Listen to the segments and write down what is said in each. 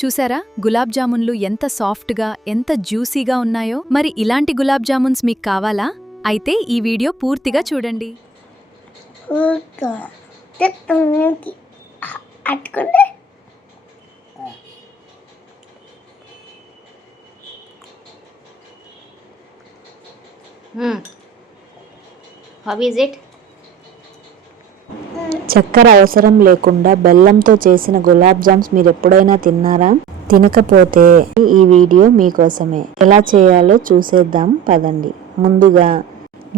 చూసారా గులాబ్ జామున్లు ఎంత సాఫ్ట్గా ఎంత జ్యూసీగా ఉన్నాయో. మరి ఇలాంటి గులాబ్ జామున్స్ మీకు కావాలా? అయితే ఈ వీడియో పూర్తిగా చూడండి. How is it? చక్కెర అవసరం లేకుండా బెల్లంతో చేసిన గులాబ్ జామ్స్ మీరు ఎప్పుడైనా తిన్నారా? తినకపోతే ఈ వీడియో మీకోసమే. ఎలా చేయాలో చూసేద్దాం పదండి. ముందుగా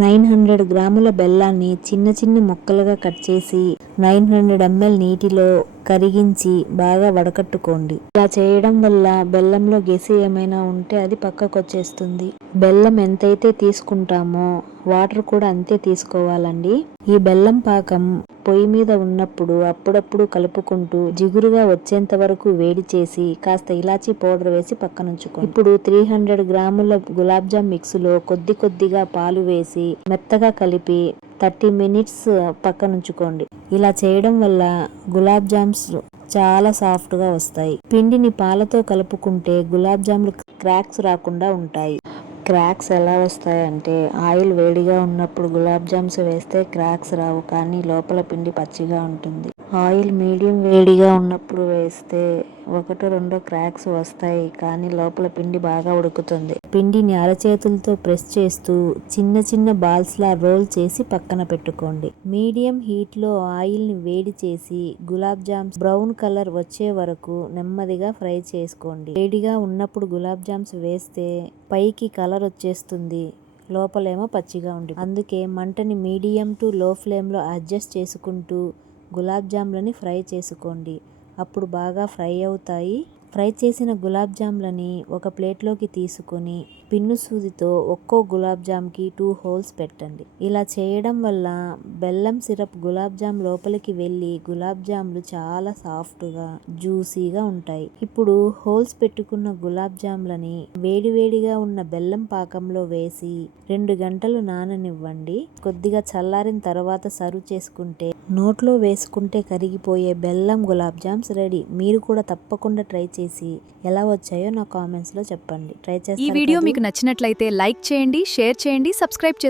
900 గ్రాముల బెల్లాన్ని చిన్న చిన్న ముక్కలుగా కట్ చేసి 900 ml నీటిలో కరిగించి బాగా వడకట్టుకోండి. ఇలా చేయడం వల్ల బెల్లంలో గెసి ఏమైనా ఉంటే అది పక్కకు వచ్చేస్తుంది. బెల్లం ఎంతైతే తీసుకుంటామో వాటర్ కూడా అంతే తీసుకోవాలండి. ఈ బెల్లం పాకం పొయ్యి మీద ఉన్నప్పుడు అప్పుడప్పుడు కలుపుకుంటూ జిగురుగా వచ్చేంత వరకు వేడి చేసి కాస్త ఇలాచీ పౌడర్ వేసి పక్కనుంచుకోండి. ఇప్పుడు 300 గ్రాముల గులాబ్ జామ్ మిక్స్ లో కొద్ది కొద్దిగా పాలు వేసి మెత్తగా కలిపి 30 మినిట్స్ పక్కనుంచుకోండి. ఇలా చేయడం వల్ల గులాబ్ జామ్స్ చాలా సాఫ్ట్ గా వస్తాయి. పిండిని పాలతో కలుపుకుంటే గులాబ్ జాములు క్రాక్స్ రాకుండా ఉంటాయి. క్రాక్స్ ఎలా వస్తాయంటే ఆయిల్ వేడిగా ఉన్నప్పుడు గులాబ్ జామ్స్ వేస్తే క్రాక్స్ రావు, కానీ లోపల పిండి పచ్చిగా ఉంటుంది. ఆయిల్ మీడియం వేడిగా ఉన్నప్పుడు వేస్తే 1-2 క్రాక్స్ వస్తాయి, కానీ లోపల పిండి బాగా ఉడుకుతుంది. పిండిని అరచేతులతో ప్రెస్ చేస్తూ చిన్న చిన్న బాల్స్ లా రోల్ చేసి పక్కన పెట్టుకోండి. మీడియం హీట్ లో ఆయిల్ ని వేడి చేసి గులాబ్ జామ్స్ బ్రౌన్ కలర్ వచ్చే వరకు నెమ్మదిగా ఫ్రై చేసుకోండి. వేడిగా ఉన్నప్పుడు గులాబ్ జామ్స్ వేస్తే పైకి కలర్ వచ్చేస్తుంది, లోపలేమో పచ్చిగా ఉంటుంది. అందుకే మంటని మీడియం టు లో ఫ్లేమ్ లో అడ్జస్ట్ చేసుకుంటూ గులాబ్ జామ్లని ఫ్రై చేసుకోండి. అప్పుడు బాగా ఫ్రై అవుతాయి. ఫ్రై చేసిన గులాబ్ జామ్లని ఒక ప్లేట్లోకి తీసుకొని పిన్ను సూదితో ఒక్కో గులాబ్ జామ్కి 2 హోల్స్ పెట్టండి. ఇలా చేయడం వల్ల బెల్లం సిరప్ గులాబ్ జామ్ లోపలికి వెళ్ళి గులాబ్ జామ్లు చాలా సాఫ్ట్గా జ్యూసీగా ఉంటాయి. ఇప్పుడు హోల్స్ పెట్టుకున్న గులాబ్ జామ్లని వేడివేడిగా ఉన్న బెల్లం పాకంలో వేసి 2 గంటలు నాననివ్వండి. కొద్దిగా చల్లారిన తర్వాత సర్వ్ చేసుకుంటే నోట్లో వేసుకుంటే కరిగిపోయే బెల్లం గులాబ్ జామ్స్ రెడీ. మీరు కూడా తప్పకుండా ట్రై చేసి ఎలా వచ్చాయో నా కామెంట్స్ లో చెప్పండి. ట్రై చేసి ఈ వీడియో మీకు నచ్చినట్లయితే లైక్ చేయండి, షేర్ చేయండి, సబ్స్క్రైబ్ చేయండి.